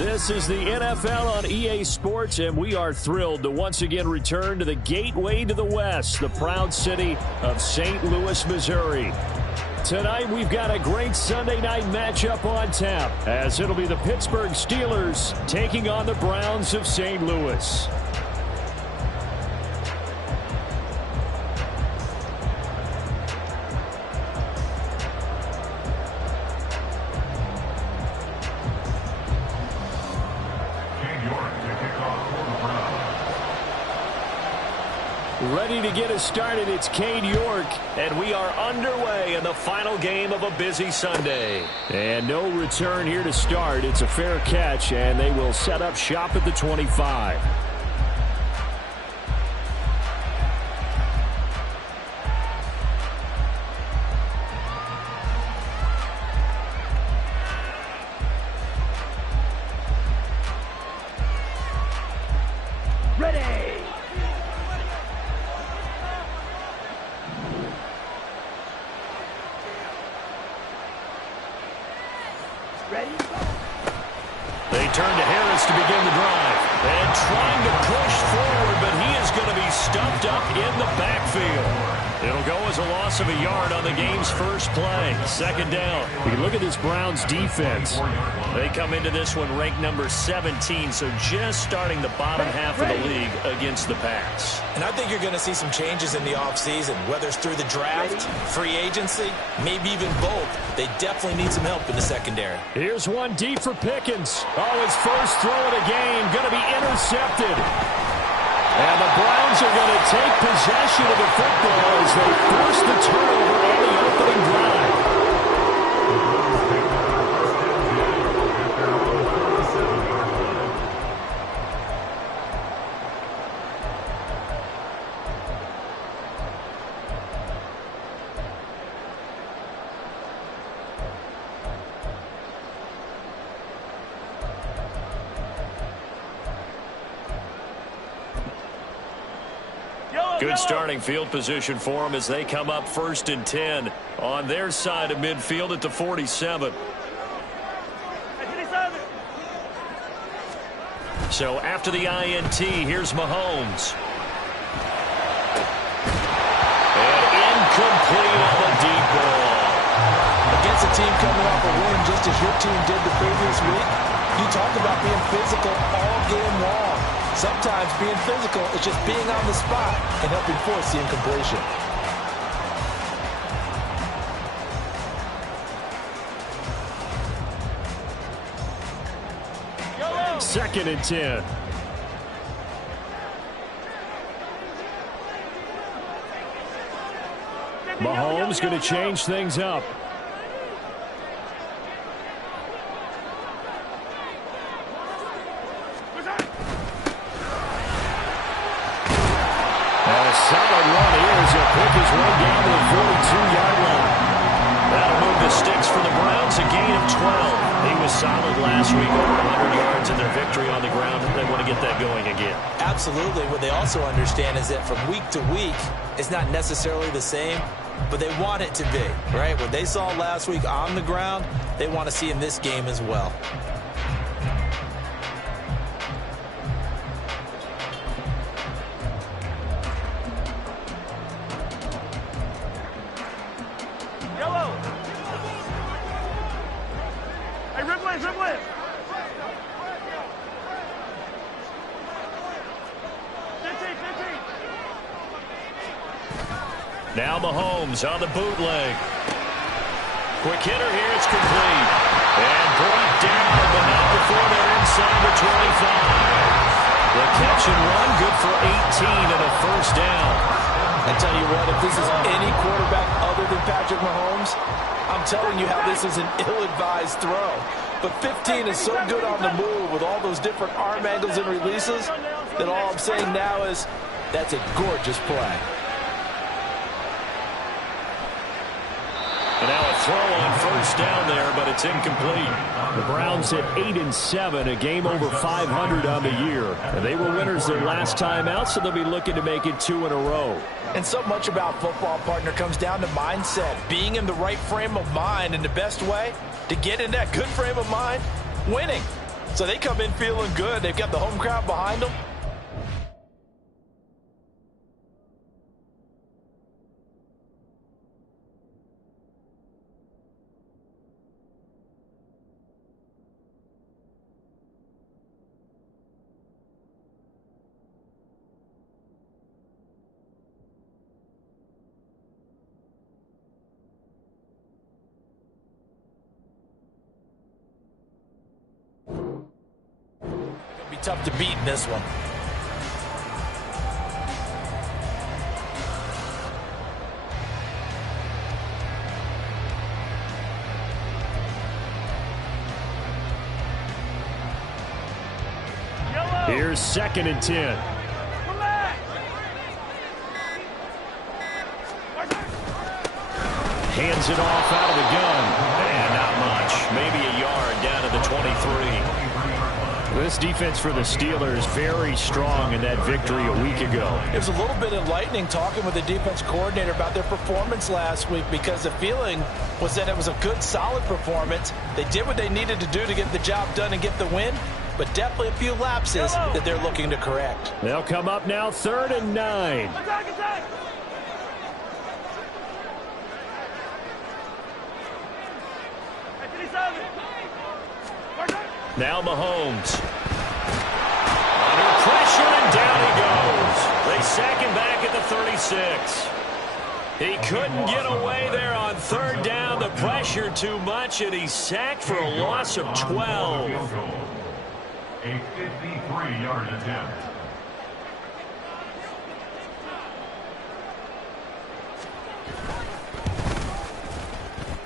This is the NFL on EA Sports, and we are thrilled to once again return to the gateway to the West, the proud city of St. Louis, Missouri. Tonight, we've got a great Sunday night matchup on tap, as it'll be the Pittsburgh Steelers taking on the Browns of St. Louis. Ready to get us started, it's Cade York, and we are underway in the final game of a busy Sunday. And no return here to start. It's a fair catch, and they will set up shop at the 25. They turn to Harris to begin the drive. And trying to push forward, but he is going to be stuffed up in the backfield. It'll go as a loss of a yard on the game's first play. Second down. We look at this Browns defense. They come into this one ranked number 17, so just starting the bottom half of the league against the pass. And I think you're going to see some changes in the offseason, whether it's through the draft, free agency, maybe even both. They definitely need some help in the secondary. Here's one deep for Pickens. Oh, his first throw of the game going to be intercepted. And the Browns are going to take possession of the football as they force the turnover on the opening drive. Good starting field position for them as they come up 1st and 10 on their side of midfield at the 47. So after the INT, here's Mahomes. And incomplete on the deep ball. Against a team coming off a win just as your team did the previous week, you talk about being physical all game long. Sometimes being physical is just being on the spot and helping force the incompletion. Second and 10. Mahomes going to change things up. Solid run here as he'll pick his way down to the 42-yard line. That'll move the sticks for the Browns, a gain of 12. He was solid last week, over 100 yards in their victory on the ground. They want to get that going again. Absolutely. What they also understand is that from week to week, it's not necessarily the same, but they want it to be, right? What they saw last week on the ground, they want to see in this game as well. Now Mahomes on the bootleg. Quick hitter here, it's complete. And brought down, but not before they're inside the 25. The catch and run, good for 18 and a first down. I tell you what, if this is any quarterback other than Patrick Mahomes, I'm telling you how this is an ill-advised throw. But 15 is so good on the move with all those different arm angles and releases that all I'm saying now is that's a gorgeous play. And now a throw on first down there, but it's incomplete. The Browns at 8-7, a game over 500 on the year. And they were winners their last time out, so they'll be looking to make it 2 in a row. And so much about football, partner, comes down to mindset. Being in the right frame of mind, and the best way to get in that good frame of mind, winning. So they come in feeling good. They've got the home crowd behind them. It'll be tough to beat in this one. Here's 2nd and 10. Hands it off out of the gun. And not much. Maybe a yard down to the 23. This defense for the Steelers very strong in that victory a week ago. It was a little bit enlightening talking with the defense coordinator about their performance last week, because the feeling was that it was a good, solid performance. They did what they needed to do to get the job done and get the win, but definitely a few lapses that they're looking to correct. They'll come up now 3rd and 9. Attack! Now Mahomes. Under pressure, and down he goes. They sack him back at the 36. He couldn't get away there on 3rd down. The pressure too much, and he's sacked for a loss of 12. A 53-yard attempt.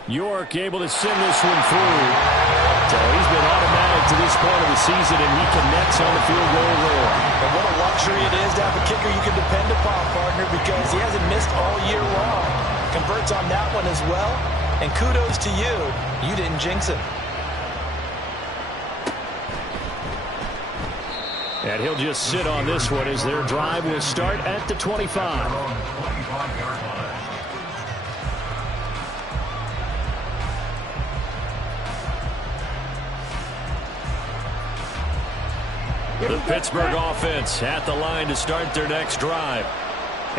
York able to send this one through. So he's been automatic to this point of the season, and he connects on the field goal roll. And what a luxury it is to have a kicker you can depend upon, partner, because he hasn't missed all year long. Converts on that one as well, and kudos to you. You didn't jinx it. And he'll just sit on this one as their drive will start at the 25. The Pittsburgh offense at the line to start their next drive.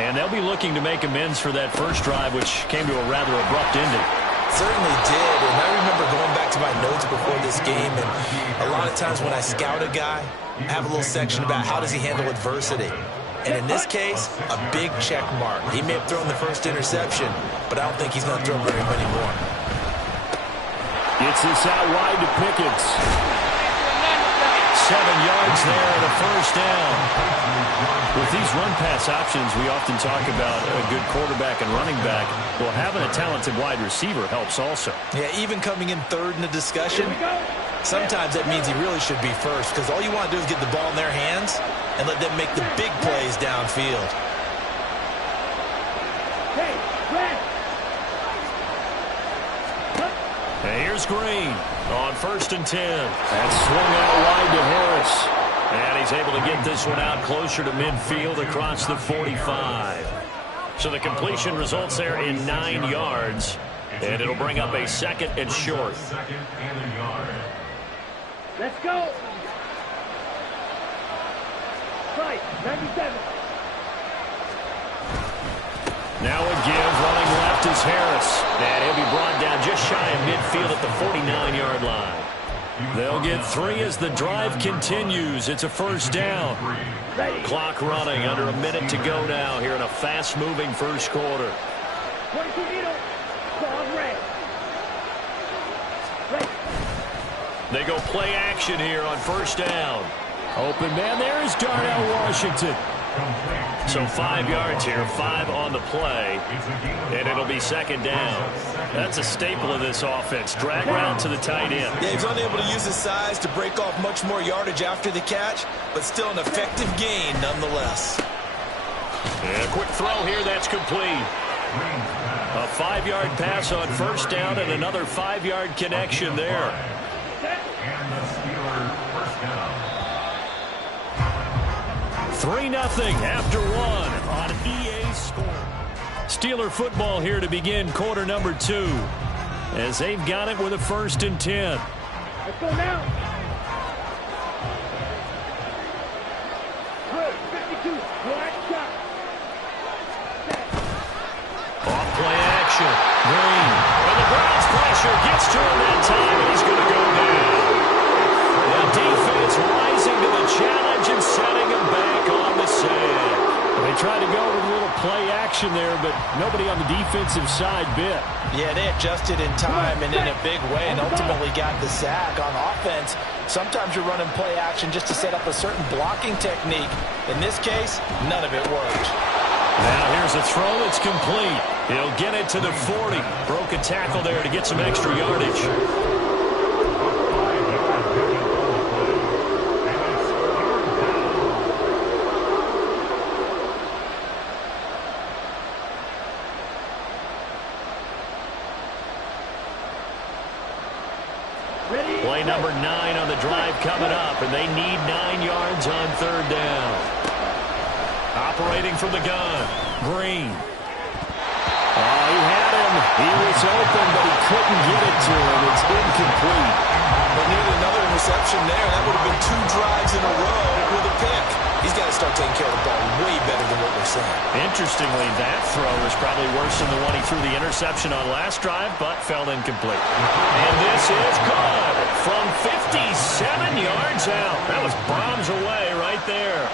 And they'll be looking to make amends for that first drive, which came to a rather abrupt ending. Certainly did, and I remember going back to my notes before this game, and a lot of times when I scout a guy, I have a little section about how does he handle adversity. And in this case, a big check mark. He may have thrown the first interception, but I don't think he's going to throw very many more. Gets this out wide to Pickens. 7 yards there and a first down. With these run-pass options, we often talk about a good quarterback and running back. Well, having a talented wide receiver helps also. Yeah, even coming in 3rd in the discussion, sometimes that means he really should be first, because all you want to do is get the ball in their hands and let them make the big plays downfield. And here's Green on 1st and 10. That's swung out wide to Harris. And he's able to get this one out closer to midfield across the 45. So the completion results there in 9 yards. And it'll bring up a 2nd and short. Let's go. Right, 97. Now a give, running left is Harris. And he'll be brought down just shy of midfield at the 49-yard line. They'll get 3 as the drive continues. It's a first down. Clock running, under a minute to go now here in a fast-moving first quarter. They go play action here on first down. Open man there is Darnell Washington. So 5 yards here, 5 on the play, and it'll be 2nd down. That's a staple of this offense. Drag route to the tight end. Yeah, he's unable to use his size to break off much more yardage after the catch, but still an effective gain nonetheless. And a quick throw here, that's complete. A 5-yard pass on first down and another 5-yard connection there. And the Steelers first down. 3-0 after 1 on EA Score. Steeler football here to begin quarter number 2 as they've got it with a 1st and 10. Let's go now. 2, black shot. Off play action. Green. And the Browns pressure gets to him that time, and he's going to go down. The defense rising to the challenge and setting him back on the sack. They tried to go with a little play action there, but nobody on the defensive side bit. Yeah, they adjusted in time and in a big way and ultimately got the sack. On offense, sometimes you're running play action just to set up a certain blocking technique. In this case, none of it worked. Now here's a throw that's complete. He'll get it to the 40. Broke a tackle there to get some extra yardage. Play number 9 on the drive coming up, and they need 9 yards on third down. Operating from the gun, Green. Oh, he had him. He was open, but he couldn't get it to him. It's incomplete. But needed another interception there. That would have been 2 drives in a row with a pick. He's got to start taking care of the ball way better than what we're saying. Interestingly, that throw was probably worse than the one he threw the interception on last drive, but fell incomplete. And this is good from 57 yards out. That was bombs away right there.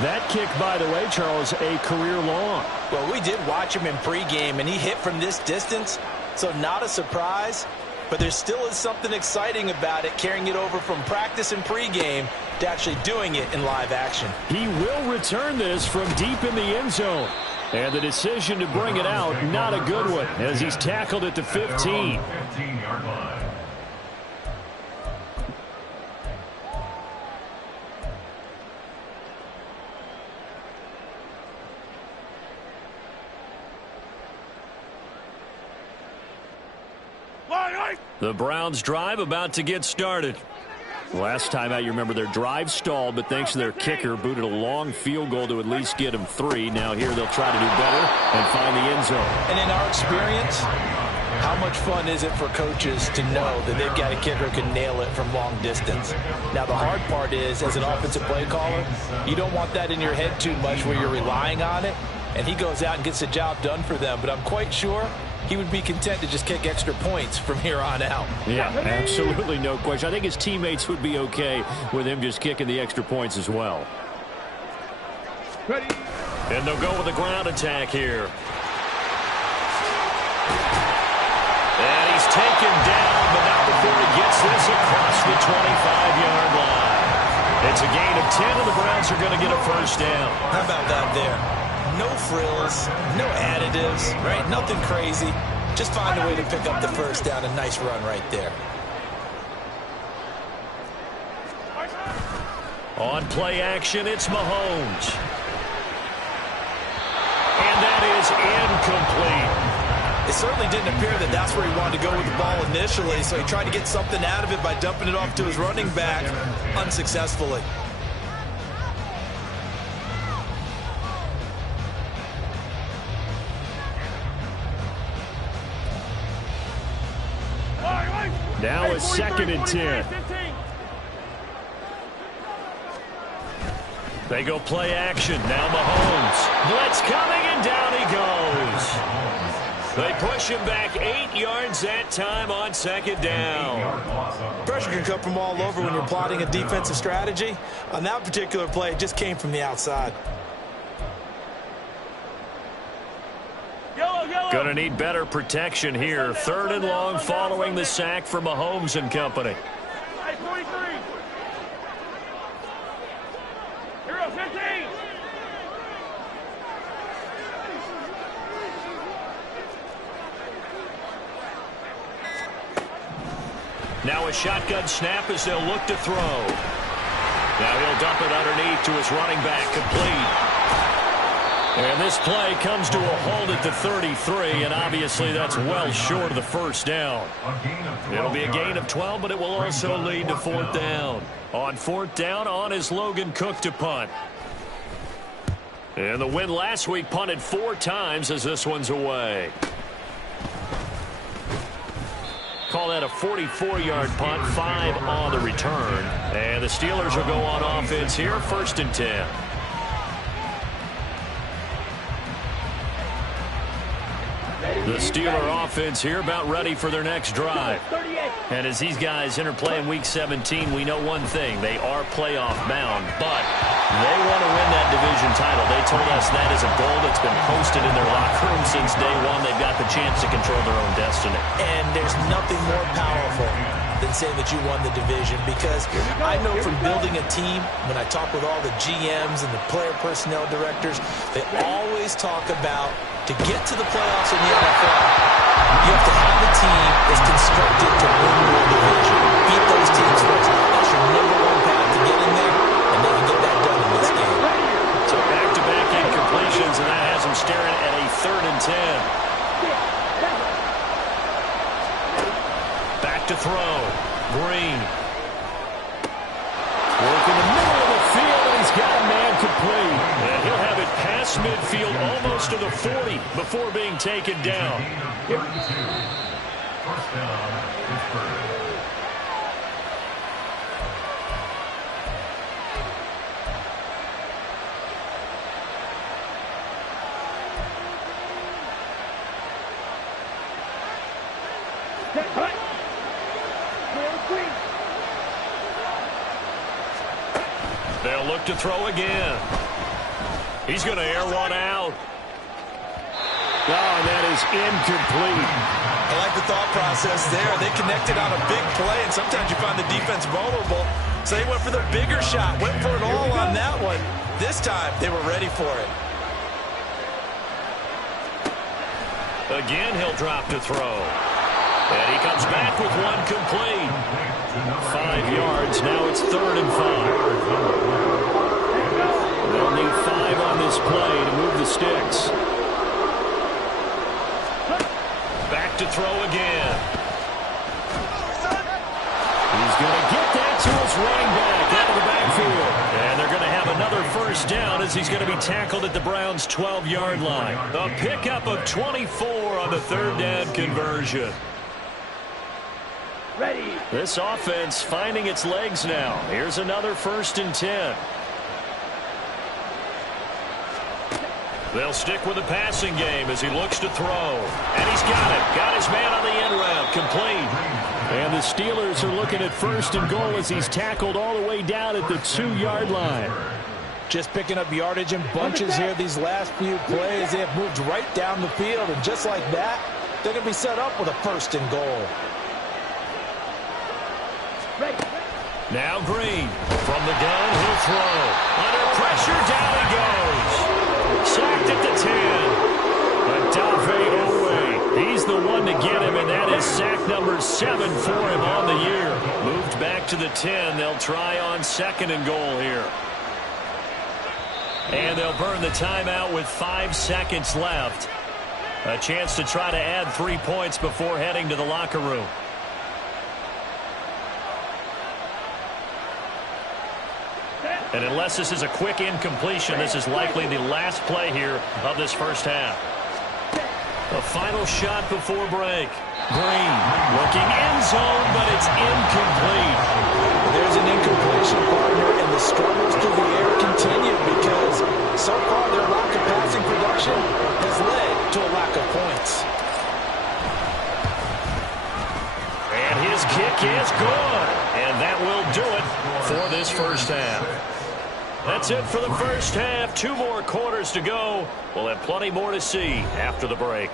That kick, by the way, Charles, a career long. Well, we did watch him in pregame, and he hit from this distance, so not a surprise. But there still is something exciting about it, carrying it over from practice and pregame to actually doing it in live action. He will return this from deep in the end zone. And the decision to bring it out, not a good one, as he's tackled at the 15. 15-yard line. The Browns drive about to get started. Last time out, you remember their drive stalled, but thanks to their kicker, booted a long field goal to at least get them 3. Now here they'll try to do better and find the end zone. And in our experience, how much fun is it for coaches to know that they've got a kicker who can nail it from long distance? Now, the hard part is, as an offensive play caller, you don't want that in your head too much where you're relying on it, and he goes out and gets the job done for them. But I'm quite sure he would be content to just kick extra points from here on out. Yeah, absolutely no question. I think his teammates would be okay with him just kicking the extra points as well. Ready. And they'll go with the ground attack here. And he's taken down, but not before he gets this across the 25-yard line. It's a gain of 10, and the Browns are going to get a first down. How about that there? No frills, no additives, right? Nothing crazy. Just find a way to pick up the first down. A nice run right there. On play action, it's Mahomes. And that is incomplete. It certainly didn't appear that that's where he wanted to go with the ball initially, so he tried to get something out of it by dumping it off to his running back unsuccessfully. Now a 2nd and 10. They go play action. Now Mahomes. Blitz coming, and down he goes. They push him back 8 yards that time on 2nd down. Pressure can come from all over when you're plotting a defensive strategy. On that particular play, it just came from the outside. Going to need better protection here. 3rd and long following the sack from Mahomes and company. Hey, 43. Hero 15. Now a shotgun snap as they'll look to throw. Now he'll dump it underneath to his running back, complete. And this play comes to a halt at the 33, and obviously that's well short of the first down. It'll be a gain of 12, but it will also lead to 4th down. On 4th down, on is Logan Cook to punt. And the win last week punted 4 times as this one's away. Call that a 44-yard punt, 5 on the return. And the Steelers will go on offense here, 1st and 10. The Steeler offense here about ready for their next drive. And as these guys interplay in Week 17, we know one thing. They are playoff bound, but they want to win that division title. They told us that is a goal that's been posted in their locker room since day one. They've got the chance to control their own destiny. And there's nothing more powerful than saying that you won the division, because I know from building a team, when I talk with all the GMs and the player personnel directors, they always talk about, to get to the playoffs in the NFL, you have to have a team that's constructed to win your division. Beat those teams first. That's your #1 path to get in there, and they can get that done in this game. So back-to-back incompletions, and that has them staring at a 3rd and 10. Back to throw. Green. Work in the middle of the field, and he's got a man complete. And he'll have it past midfield, almost to the 40, before being taken down. 32. First down, Pittsburgh. They'll look to throw again. He's going to air one out. Oh, and that is incomplete. I like the thought process there. They connected on a big play, and sometimes you find the defense vulnerable. So they went for the bigger shot, went for it all on that one. This time, they were ready for it. Again, he'll drop to throw. And he comes back with one complete. 5 yards. Now it's 3rd and 5. They'll need 5 on this play to move the sticks. Back to throw again. He's going to get that to his running back out of the backfield. And they're going to have another first down as he's going to be tackled at the Browns' 12-yard line. A pickup of 24 on the 3rd down conversion. Ready. This offense finding its legs now. Here's another 1st and 10. They'll stick with the passing game as he looks to throw. And he's got it. Got his man on the end route. Complete. And the Steelers are looking at 1st and goal as he's tackled all the way down at the 2-yard line. Just picking up yardage in bunches here these last few plays. They have moved right down the field, and just like that, they're going to be set up with a 1st and goal. Now Green from the gun, he'll throw. Under pressure, down he goes. Sacked at the 10. Odafe Oweh. He's the one to get him, and that is sack number 7 for him on the year. Moved back to the 10. They'll try on 2nd and goal here. And they'll burn the timeout with 5 seconds left. A chance to try to add 3 points before heading to the locker room. And unless this is a quick incompletion, this is likely the last play here of this first half. A final shot before break. Green looking end zone, but it's incomplete. There's an incompletion, partner, and the struggles through the air continue because so far their lack of passing production has led to a lack of points. And his kick is good. And that will do it for this first half. That's it for the first half. 2 more quarters to go. We'll have plenty more to see after the break.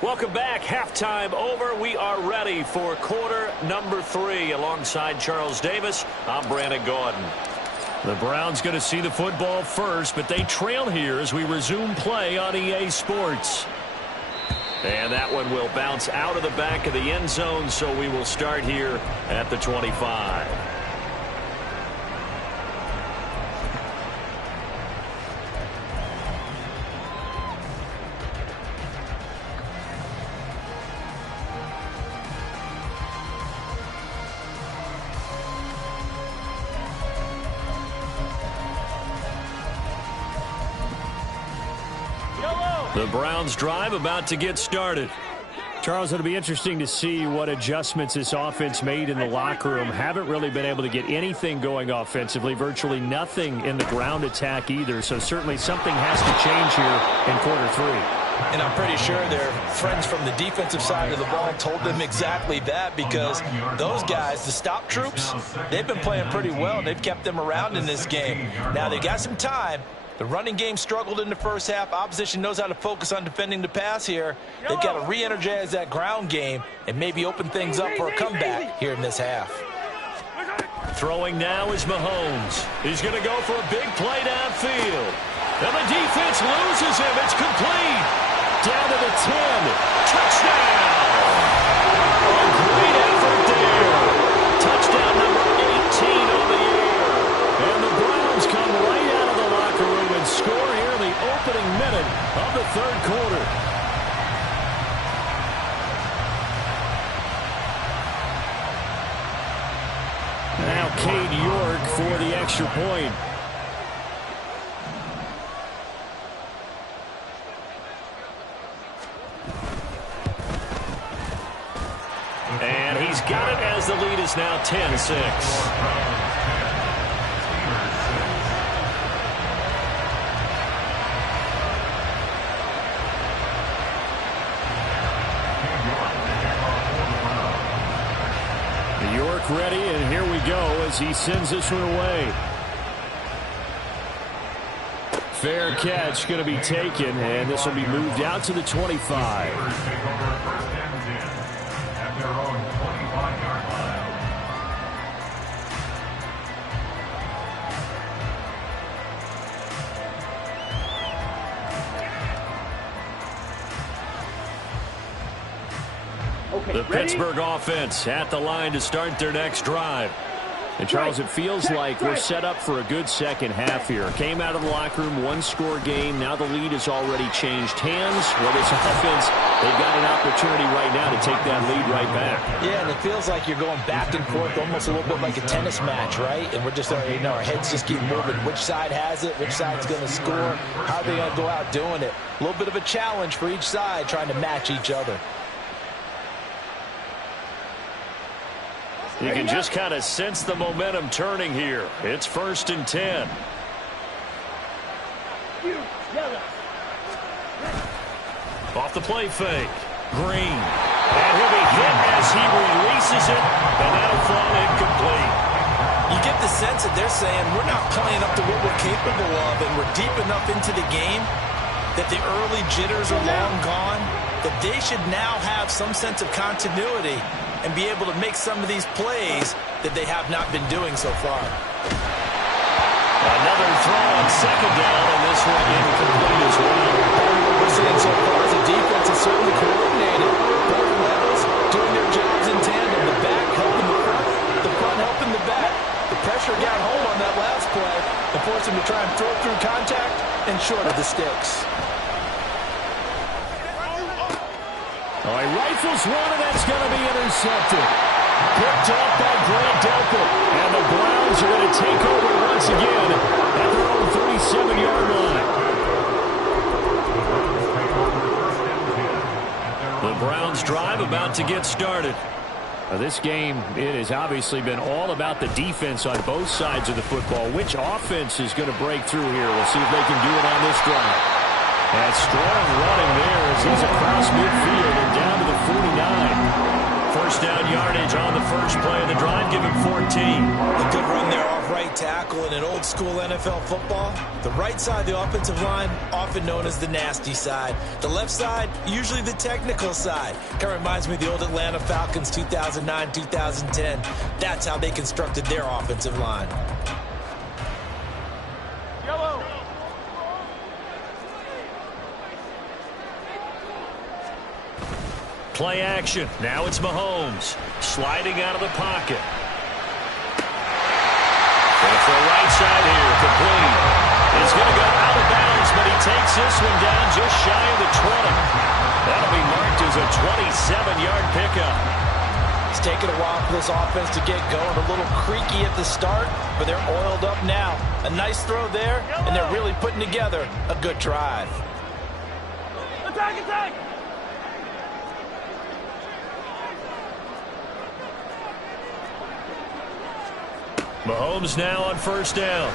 Welcome back. Halftime over. We are ready for quarter number 3. Alongside Charles Davis, I'm Brandon Gaudin. The Browns going to see the football first, but they trail here as we resume play on EA Sports. And that one will bounce out of the back of the end zone, so we will start here at the 25. Yellow. The Browns drive about to get started. Charles, it'll be interesting to see what adjustments this offense made in the locker room. Haven't really been able to get anything going offensively, virtually nothing in the ground attack either. So certainly something has to change here in quarter three. And I'm pretty sure their friends from the defensive side of the ball told them exactly that, because those guys, the stop troops, they've been playing pretty well. They've kept them around in this game. Now they got some time. The running game struggled in the first half. Opposition knows how to focus on defending the pass here. They've got to re-energize that ground game and maybe open things up for a comeback here in this half. Throwing now is Mahomes. He's going to go for a big play downfield. And the defense loses him. It's complete. Down to the 10. Touchdown. A great effort there. Touchdown number 18 on the year. And the Browns come right out of the locker room and score here in the opening minute of the third quarter. Now Cade York for the extra point. And he's got it as the lead is now 10-6. York ready, and here we go as he sends this one away. Fair catch going to be taken, and this will be moved out to the 25. The Pittsburgh offense at the line to start their next drive. And Charles, it feels like we're set up for a good second half here. Came out of the locker room, one-score game. Now the lead has already changed hands. Well, this offense, they've got an opportunity right now to take that lead right back. Yeah, and it feels like you're going back and forth, almost a little bit like a tennis match, right? And we're just already know our heads just keep moving. Which side has it? Which side's going to score? How are they going to go out doing it? A little bit of a challenge for each side, trying to match each other. You can just kind of sense the momentum turning here. It's 1st and 10. Off the play fake. Green. And he'll be hit as he releases it, and that'll fall incomplete. You get the sense that they're saying we're not playing up to what we're capable of, and we're deep enough into the game that the early jitters are long gone, that they should now have some sense of continuity and be able to make some of these plays that they have not been doing so far. Another throw on second down, and this one incomplete as well. What we're seeing so far is the defense is certainly coordinated. Both levels doing their jobs in tandem. The back helping the front helping the back. The pressure got home on that last play and forced him to try and throw through contact and short of the sticks. Oh, he rifles one, and that's going to be intercepted. Picked off by Grant Delpit. And the Browns are going to take over once again at their own 37-yard line. The Browns drive about to get started. This game, it has obviously been all about the defense on both sides of the football. Which offense is going to break through here? We'll see if they can do it on this drive. And strong running there as he's across midfield and down to the 49. First down yardage on the first play of the drive, give him 14. A good run there off right tackle in an old-school NFL football. The right side of the offensive line, often known as the nasty side. The left side, usually the technical side. Kind of reminds me of the old Atlanta Falcons 2009-2010. That's how they constructed their offensive line. Yellow. Play action. Now it's Mahomes. Sliding out of the pocket. It's the right side here. Complete. He's going to go out of bounds, but he takes this one down just shy of the 20. That'll be marked as a 27-yard pickup. It's taken a while for this offense to get going. A little creaky at the start, but they're oiled up now. A nice throw there, and they're really putting together a good drive. Attack, attack! Mahomes now on first down.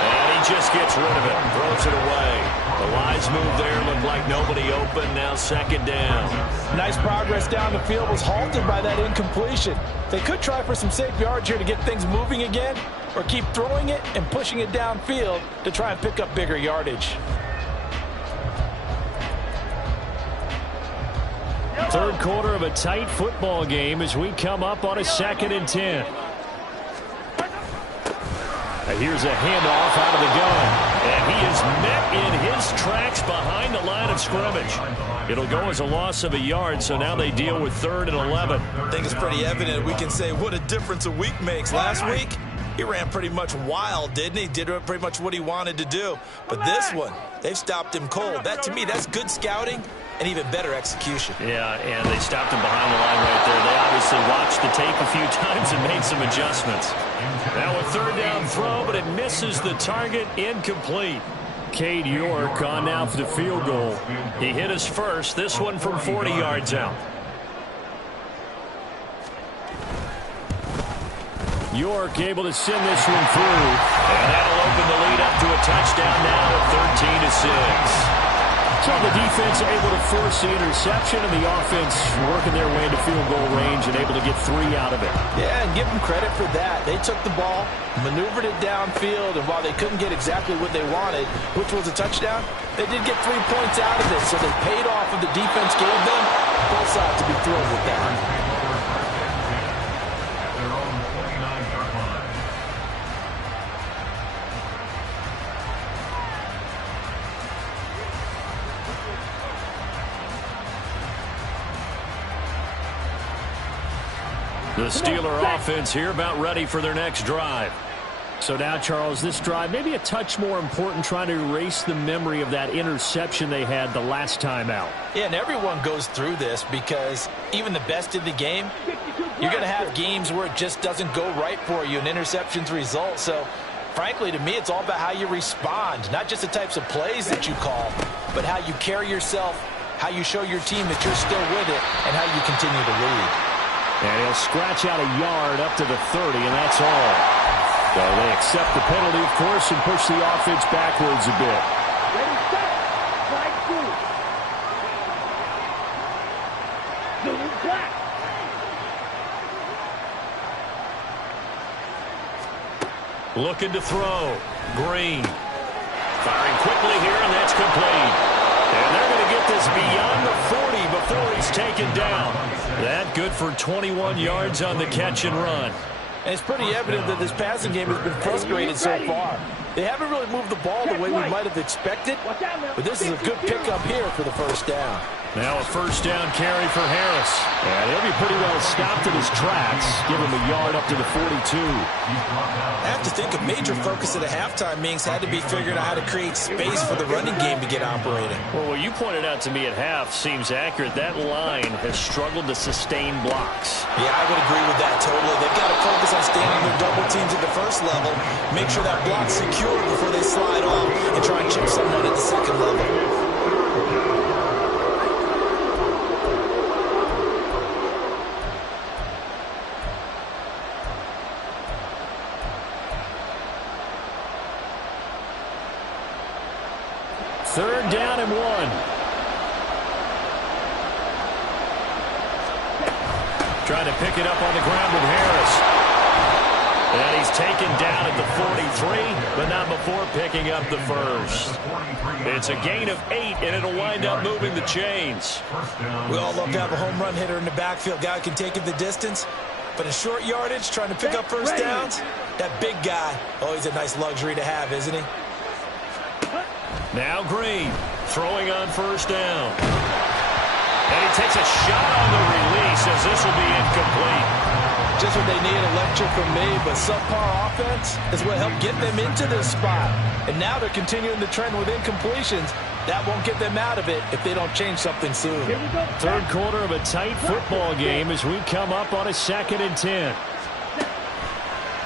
And he just gets rid of it. Throws it away. The wise move there. Looked like nobody open. Now second down. Nice progress down the field. Was halted by that incompletion. They could try for some safe yards here to get things moving again, or keep throwing it and pushing it downfield to try and pick up bigger yardage. Third quarter of a tight football game as we come up on a 2nd and 10. And here's a handoff out of the gun. And he is met in his tracks behind the line of scrimmage. It'll go as a loss of a yard, so now they deal with 3rd and 11. I think it's pretty evident. We can say what a difference a week makes. Last week, he ran pretty much wild, didn't he? Did pretty much what he wanted to do. But this one, they've stopped him cold. That, to me, that's good scouting and even better execution. Yeah, and they stopped him behind the line right there. They obviously watched the tape a few times and made some adjustments. Now a 3rd down throw, but it misses the target. Incomplete. Cade York on now for the field goal. He hit us first. This one from 40 yards out. York able to send this one through. And that'll open the lead up to a touchdown now at 13-6. So the defense able to force the interception, and the offense working their way into field goal range and able to get 3 out of it. Yeah, and give them credit for that. They took the ball, maneuvered it downfield, and while they couldn't get exactly what they wanted, which was a touchdown, they did get 3 points out of it, so they paid off what the defense gave them. Both sides to be thrilled with that. The Steeler offense here about ready for their next drive. So now, Charles, this drive maybe a touch more important, trying to erase the memory of that interception they had the last time out. Yeah, and everyone goes through this because even the best in the game, you're going to have games where it just doesn't go right for you, and interceptions result. So, frankly, to me, it's all about how you respond, not just the types of plays that you call, but how you carry yourself, how you show your team that you're still with it, and how you continue to lead. And he'll scratch out a yard up to the 30, and that's all. So they accept the penalty, of course, and push the offense backwards a bit. Ready, set. Flag 2. Blue flag. Looking to throw. Green. Firing quickly here, and that's complete. And they're going to get this beyond the 40 before he's taken down. That good for 21 yards on the catch and run. And it's pretty evident that this passing game has been frustrated so far. They haven't really moved the ball the way we might have expected, but this is a good pickup here for the first down. Now a first down carry for Harris. And he'll be pretty well stopped in his tracks. Give him a yard up to the 42. I have to think a major focus at a halftime means had to be figuring out how to create space for the running game to get operating. Well, what you pointed out to me at half seems accurate. That line has struggled to sustain blocks. Yeah, I would agree with that totally. They've got to focus on standing their double teams at the first level, make sure that block's secure before they slide off, and try and chip someone at the second level. Third down and 1. Trying to pick it up on the ground with Harris. And he's taken down at the 43, but not before picking up the first. It's a gain of 8, and it'll wind up moving the chains. We all love to have a home run hitter in the backfield. Guy who can take it the distance. But in short yardage, trying to pick up first downs, that big guy, oh, he's a nice luxury to have, isn't he? Now Green, throwing on first down. And he takes a shot on the release as this will be incomplete. Just what they need, a lecture from me, but subpar offense is what helped get them into this spot. And now they're continuing the trend with incompletions. That won't get them out of it if they don't change something soon. Third quarter of a tight football game as we come up on a 2nd and 10.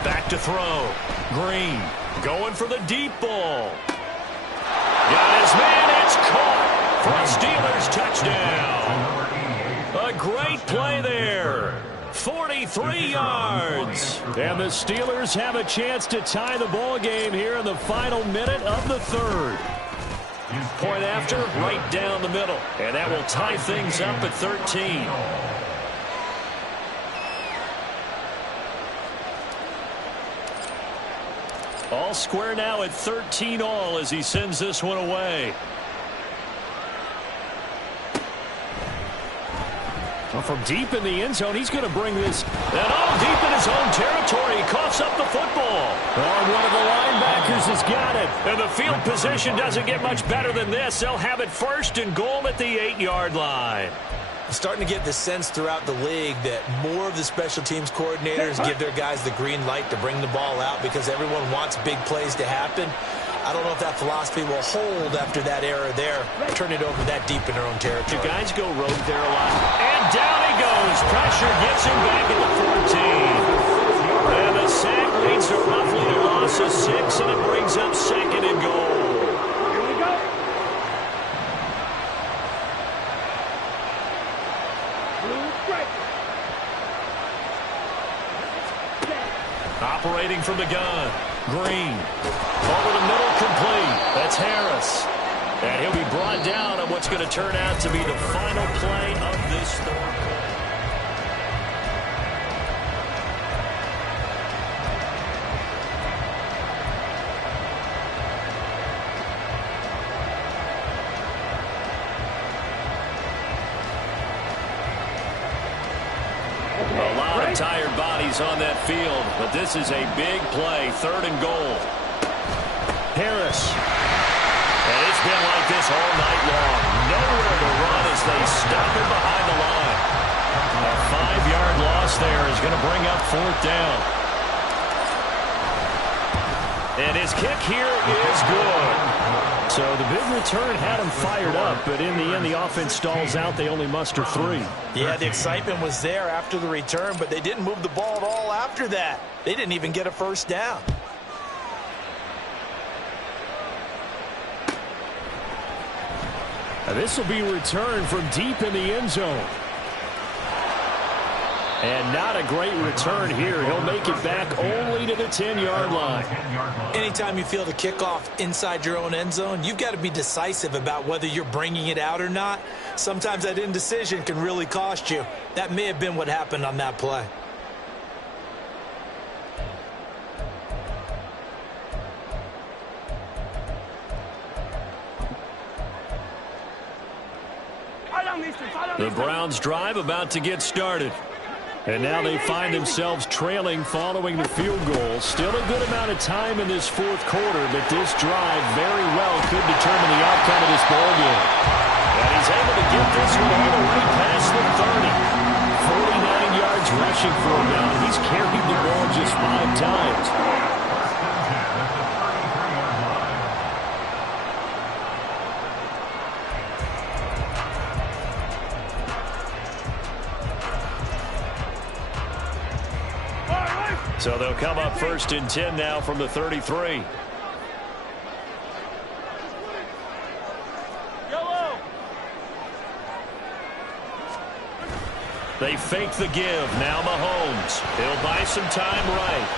Back to throw. Green going for the deep ball. Got his man. It's caught for a Steelers touchdown. A great play there. 43 yards. And the Steelers have a chance to tie the ball game here in the final minute of the third. Point after, right down the middle. And that will tie things up at 13. All square now at 13 all as he sends this one away. Well, from deep in the end zone, he's going to bring this. And all deep in his own territory. He coughs up the football. Oh, one of the linebackers has got it. And the field position doesn't get much better than this. They'll have it first and goal at the 8-yard line. I'm starting to get the sense throughout the league that more of the special teams coordinators give their guys the green light to bring the ball out because everyone wants big plays to happen. I don't know if that philosophy will hold after that error there. Turn it over that deep in their own territory. Do guys go rogue there a lot? And down he goes. Pressure gets him back at the 14. And the sack leads to roughly a loss of 6, and it brings up second and goal. Here we go. Blue strike. Operating from the gun. Green. Over the middle, complete. That's Harris. And he'll be brought down on what's going to turn out to be the final play of this third quarter. A lot of tired bodies on that field, but this is a big play, third and goal. Harris. And it's been like this all night long. Nowhere to run as they stop him behind the line. A 5-yard loss there is going to bring up fourth down. And his kick here is good. So the big return had him fired up, but in the end, the offense stalls out. They only muster 3. Yeah, the excitement was there after the return, but they didn't move the ball at all after that. They didn't even get a first down. Now this will be returned from deep in the end zone. And not a great return here. He'll make it back only to the 10-yard line. Anytime you feel the kickoff inside your own end zone, you've got to be decisive about whether you're bringing it out or not. Sometimes that indecision can really cost you. That may have been what happened on that play. The Browns drive about to get started. And now they find themselves trailing following the field goal. Still a good amount of time in this fourth quarter, but this drive very well could determine the outcome of this ball game. And he's able to get this one all the way past the 30. 49 yards rushing for him now. He's carried the ball just 5 times. So they'll come up first and 10 now from the 33. Yellow. They fake the give. Now Mahomes. He'll buy some time right.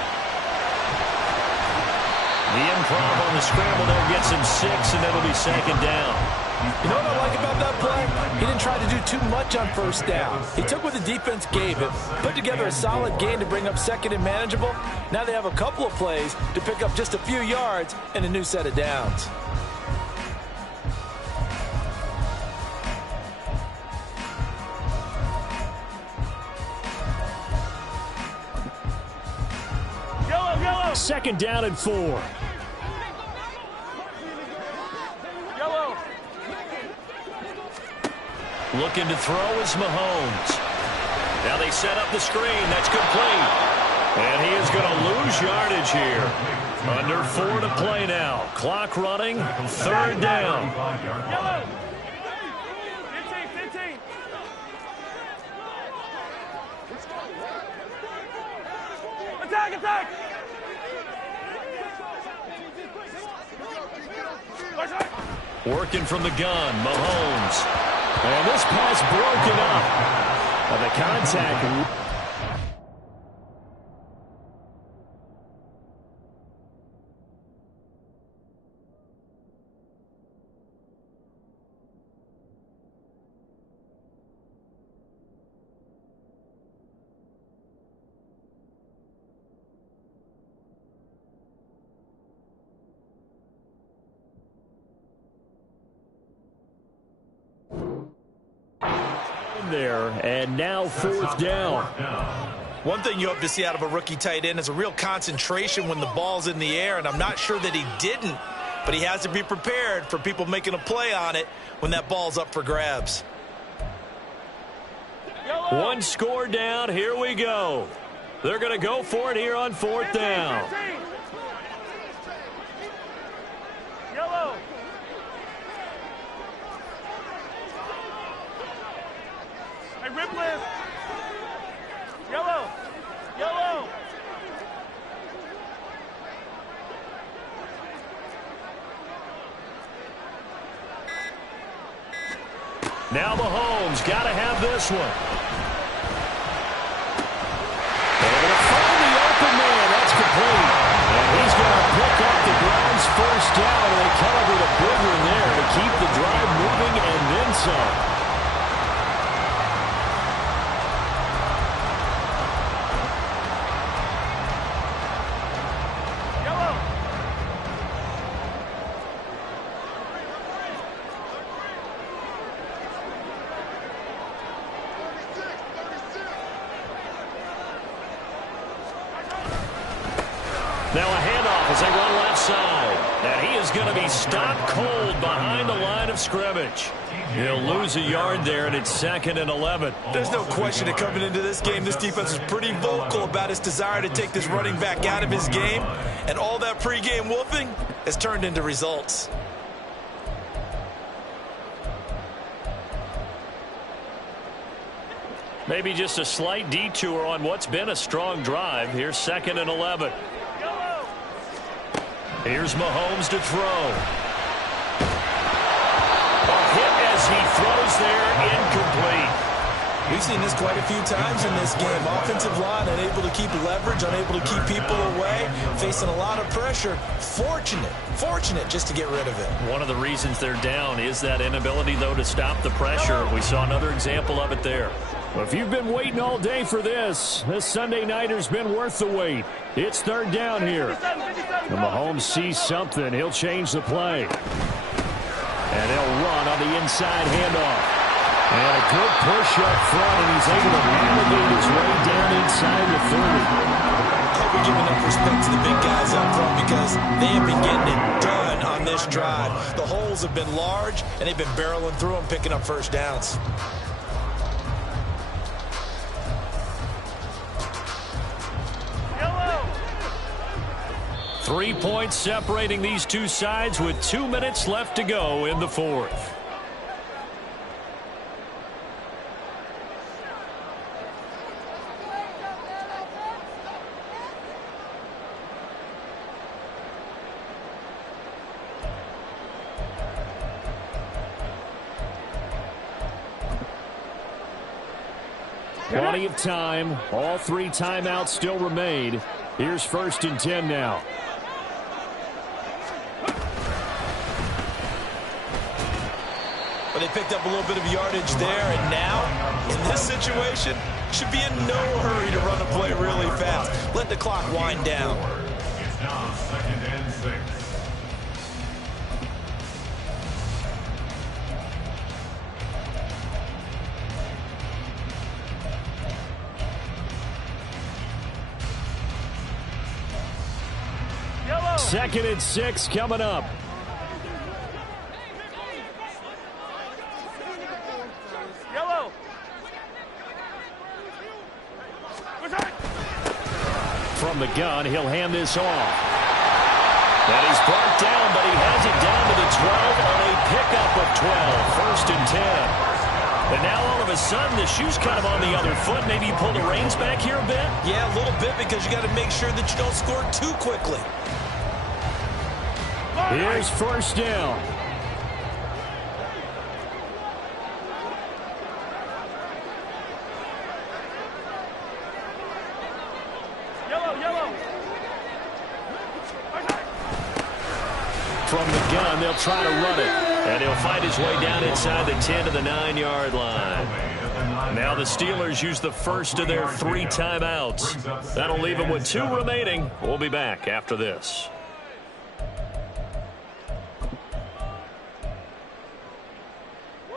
The improv on the scramble there gets him 6, and that'll be second down. You know what I like about that play? He didn't try to do too much on first down. He took what the defense gave him, put together a solid gain to bring up second and manageable. Now they have a couple of plays to pick up just a few yards and a new set of downs. Yellow. Second down and 4. Yellow. Looking to throw is Mahomes. Now they set up the screen. That's complete. And he is going to lose yardage here. Under 4 to play now. Clock running. Third down. Yellow. 15. Attack. Right. Working from the gun, Mahomes. And this pass broken up. The contact. There, and now fourth down. One thing you hope to see out of a rookie tight end is a real concentration when the ball's in the air, and I'm not sure that he didn't, but he has to be prepared for people making a play on it when that ball's up for grabs. One score down, here we go. They're going to go for it here on fourth down. Yellow. Hey, Ripley. Yellow. Yellow. Now Mahomes got to have this one. Able to find the open man. That's complete. And he's going to pick up the Browns' first down. And they celebrate a big one there to keep the drive moving and then some. Now a handoff as they run left side. And he is going to be stopped cold behind the line of scrimmage. He'll lose a yard there, and it's 2nd and 11. There's no question that coming into this game, this defense was pretty vocal about its desire to take this running back out of his game. And all that pregame wolfing has turned into results. Maybe just a slight detour on what's been a strong drive. Here's 2nd and 11. Here's Mahomes to throw. A hit as he throws there, incomplete. We've seen this quite a few times in this game. Offensive line unable to keep leverage, unable to keep people away, facing a lot of pressure. Fortunate just to get rid of it. One of the reasons they're down is that inability, though, to stop the pressure. We saw another example of it there. Well, if you've been waiting all day for this Sunday nighter's been worth the wait. It's 3rd down here. And Mahomes sees something. He'll change the play. And they'll run on the inside handoff. And a good push up front, and he's able to navigate his way down inside the 30. I hope we give enough respect to the big guys up front because they have been getting it done on this drive. The holes have been large, and they've been barreling through them, picking up first downs. 3 points separating these two sides with 2 minutes left to go in the 4th. Plenty of time. All 3 timeouts still remain. Here's 1st and 10 now. They picked up a little bit of yardage there, and now, in this situation, should be in no hurry to run a play really fast. Let the clock wind down. It's now 2nd and 6. Yellow. 2nd and 6 coming up. From the gun, he'll hand this off. That is brought down, but he has it down to the 12 on a pickup of 12. 1st and 10. And now all of a sudden the shoe's kind of on the other foot. Maybe you pull the reins back here a bit? Yeah, a little bit because you got to make sure that you don't score too quickly. Here's 1st down. from the gun. They'll try to run it. And he'll fight his way down inside the 10 to the 9-yard line. Now the Steelers use the first of their 3 timeouts. That'll leave them with 2 remaining. We'll be back after this.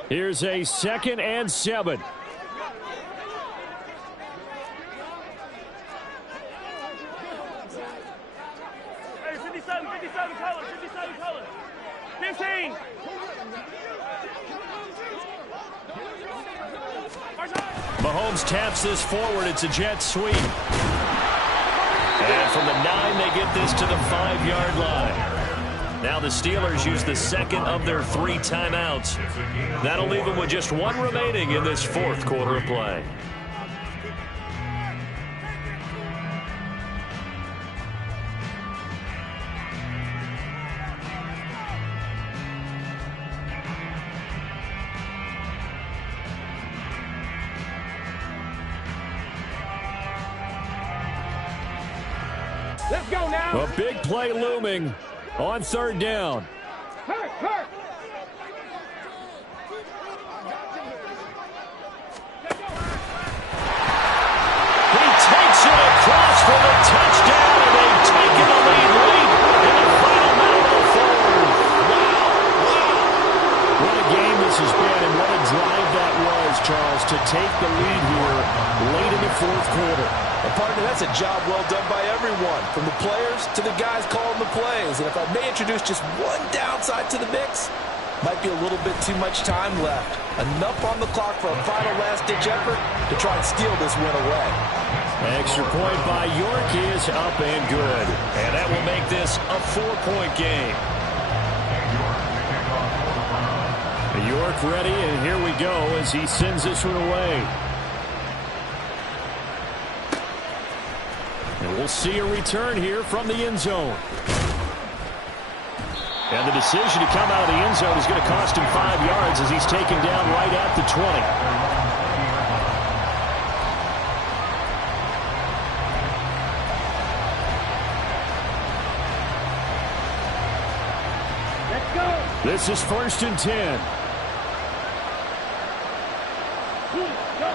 Here's a 2nd and 7. Hey, 57 colors, 57 colors. 15. Mahomes taps this forward. It's a jet sweep. And from the 9, they get this to the 5-yard line. Now the Steelers use the 2nd of their 3 timeouts. That'll leave them with just 1 remaining in this 4th quarter of play. Let's go now. A big play looming on 3rd down. Hurt. He takes it across for the touchdown, and they've taken the lead late in the final minute of the 4th. Wow. What a game this has been, and what a drive that was, Charles, to take the lead here late in the 4th quarter. Partner, that's a job well done by everyone, from the players to the guys calling the plays. And if I may introduce just one downside to the mix, might be a little bit too much time left. Enough on the clock for a final last-ditch effort to try and steal this win away. Extra point by York is up and good. And that will make this a 4-point game. York ready, and here we go as he sends this one away. And we'll see a return here from the end zone. And the decision to come out of the end zone is going to cost him 5 yards as he's taken down right at the 20. Let's go. This is 1st and 10. Go.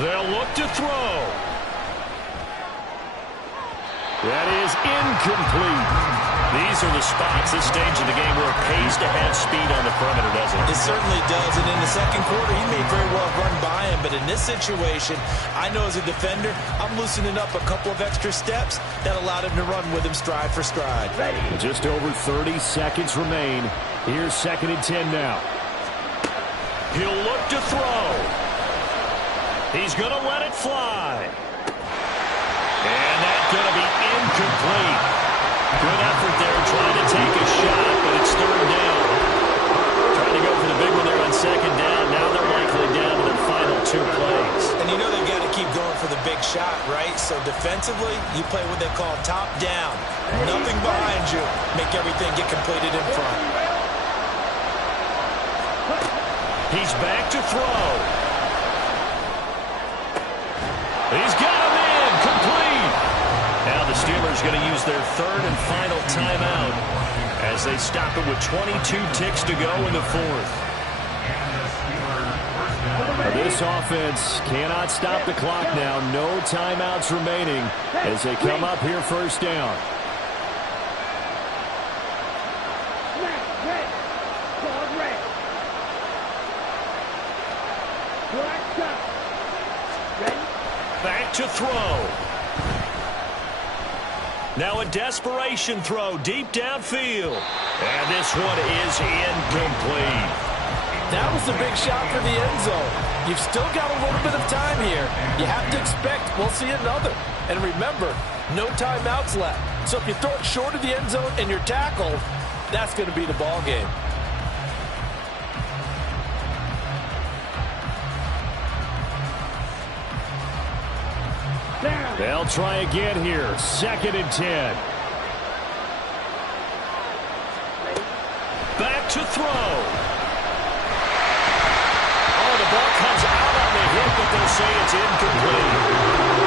They'll look to throw. That is incomplete. These are the spots, this stage of the game, where it pays to have speed on the perimeter, doesn't it? It certainly does, and in the 2nd quarter, he may very well run by him, but in this situation, I know as a defender, I'm loosening up a couple of extra steps that allowed him to run with him stride for stride. Just over 30 seconds remain. Here's 2nd and 10 now. He'll look to throw. He's going to let it fly. And that's going to be incomplete. Good effort there trying to take a shot, but it's 3rd down. Trying to go for the big one there on 2nd down. Now they're likely down to their final 2 plays. And you know they've got to keep going for the big shot, right? So defensively, you play what they call top down. Nothing behind you. Make everything get completed in front. He's back to throw. He's got him in, complete. Now the Steelers going to use their 3rd and final timeout as they stop it with 22 ticks to go in the 4th. This offense cannot stop the clock now. No timeouts remaining as they come up here 1st down. Back to throw. Now a desperation throw deep downfield. And this one is incomplete. That was a big shot for the end zone. You've still got a little bit of time here. You have to expect we'll see another. And remember, no timeouts left. So if you throw it short of the end zone and you're tackled, that's going to be the ball game. They'll try again here. 2nd and 10. Back to throw. but they'll say it's incomplete.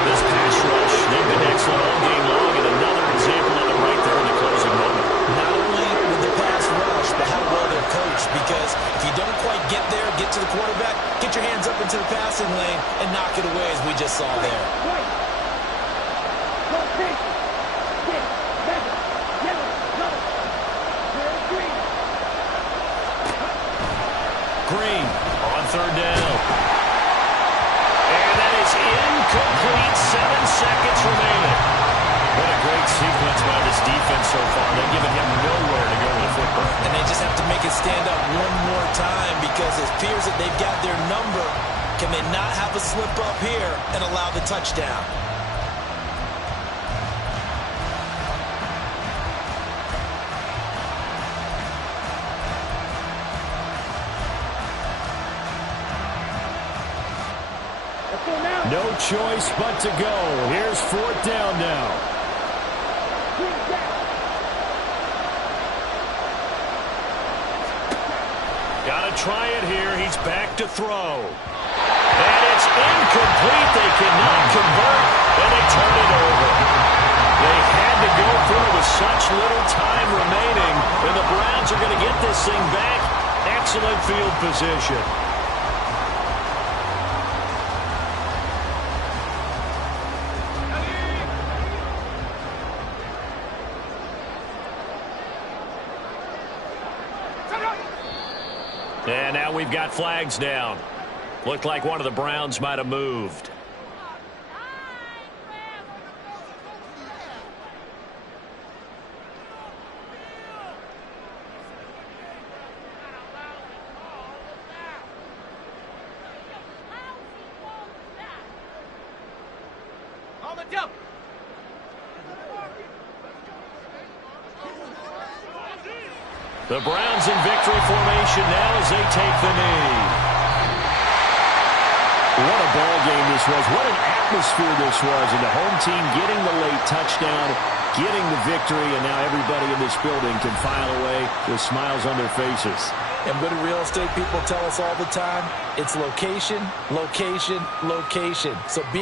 This pass rush, they've been excellent all game long, and another example of it right there in the closing moment. Not only with the pass rush, but how well they're coached. Because if you don't quite get there, get to the quarterback, get your hands up into the passing lane and knock it away, as we just saw there. White. Rotate. Stick. Measure. Yellow. Color. Red. Green. Green on third down. And that is incomplete. 7 seconds remaining. What a great sequence by this defense so far. They've given him nowhere to go with the football. And they just have to make it stand up one more time, because it appears that they've got their number. Can they not have a slip up here and allow the touchdown? Let's go now. No choice but to go. Here's fourth down now. Green back. Got to try it here. He's back to throw. And it's incomplete. They cannot convert, and they turn it over. They had to go through with such little time remaining, and the Browns are going to get this thing back. Excellent field position. And now we've got flags down. Looked like one of the Browns might have moved. On the jump. The Browns in victory formation now as they take the knee. What a ball game this was. What an atmosphere this was. And the home team getting the late touchdown, getting the victory, and now everybody in this building can file away with smiles on their faces. And what do real estate people tell us all the time? It's location, location, location. So be